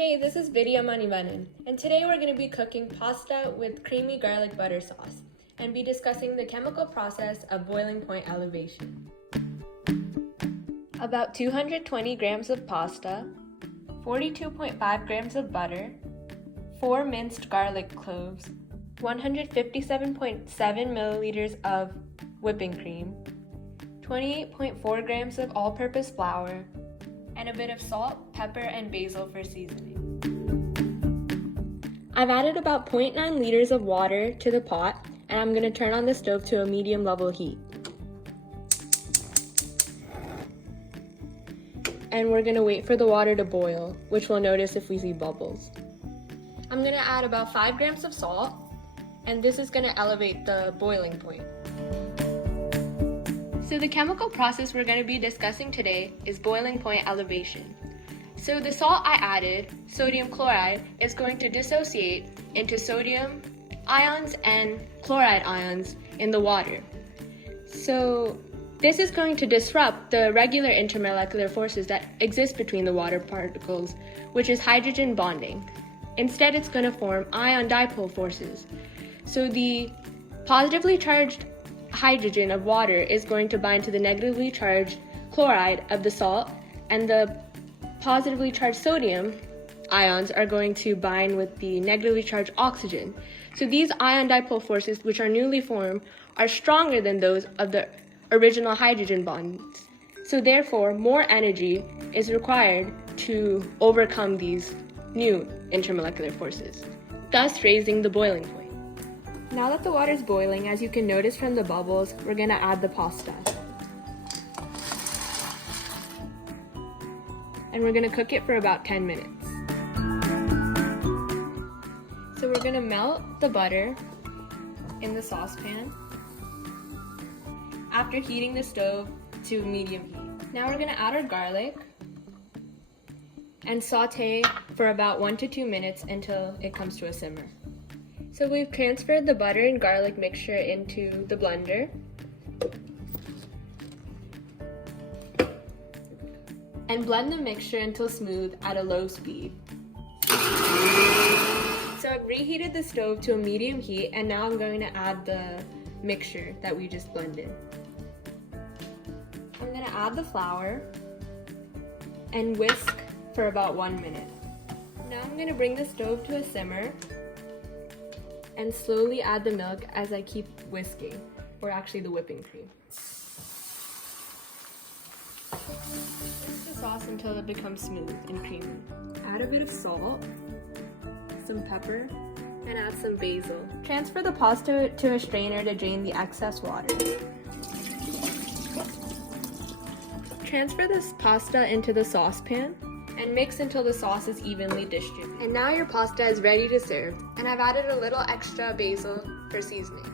Hey, this is Vidya Manivanan, and today we're going to be cooking pasta with creamy garlic butter sauce and be discussing the chemical process of boiling point elevation. About 220 grams of pasta, 42.5 grams of butter, 4 minced garlic cloves, 157.7 milliliters of whipping cream, 28.4 grams of all-purpose flour, and a bit of salt, pepper, and basil for seasoning. I've added about 0.9 liters of water to the pot, and I'm going to turn on the stove to a medium level heat. And we're going to wait for the water to boil, which we'll notice if we see bubbles. I'm going to add about 5 grams of salt, and this is going to elevate the boiling point. So the chemical process we're going to be discussing today is boiling point elevation. So the salt I added, sodium chloride, is going to dissociate into sodium ions and chloride ions in the water. So this is going to disrupt the regular intermolecular forces that exist between the water particles, which is hydrogen bonding. Instead, it's going to form ion dipole forces. So the positively charged hydrogen of water is going to bind to the negatively charged chloride of the salt, and the positively charged sodium ions are going to bind with the negatively charged oxygen. So these ion dipole forces, which are newly formed, are stronger than those of the original hydrogen bonds. So therefore, more energy is required to overcome these new intermolecular forces, thus raising the boiling point. Now that the water is boiling, as you can notice from the bubbles, we're going to add the pasta. And we're going to cook it for about 10 minutes. So we're going to melt the butter in the saucepan after heating the stove to medium heat. Now we're going to add our garlic and saute for about 1 to 2 minutes until it comes to a simmer. So we've transferred the butter and garlic mixture into the blender. And blend the mixture until smooth at a low speed. So I've reheated the stove to a medium heat, and now I'm going to add the mixture that we just blended. I'm going to add the flour and whisk for about 1 minute. Now I'm going to bring the stove to a simmer and slowly add the milk as I keep whisking, or actually the whipping cream. Whisk the sauce until it becomes smooth and creamy. Add a bit of salt, some pepper, and add some basil. Transfer the pasta to a strainer to drain the excess water. Transfer this pasta into the saucepan and mix until the sauce is evenly distributed. And now your pasta is ready to serve, and I've added a little extra basil for seasoning.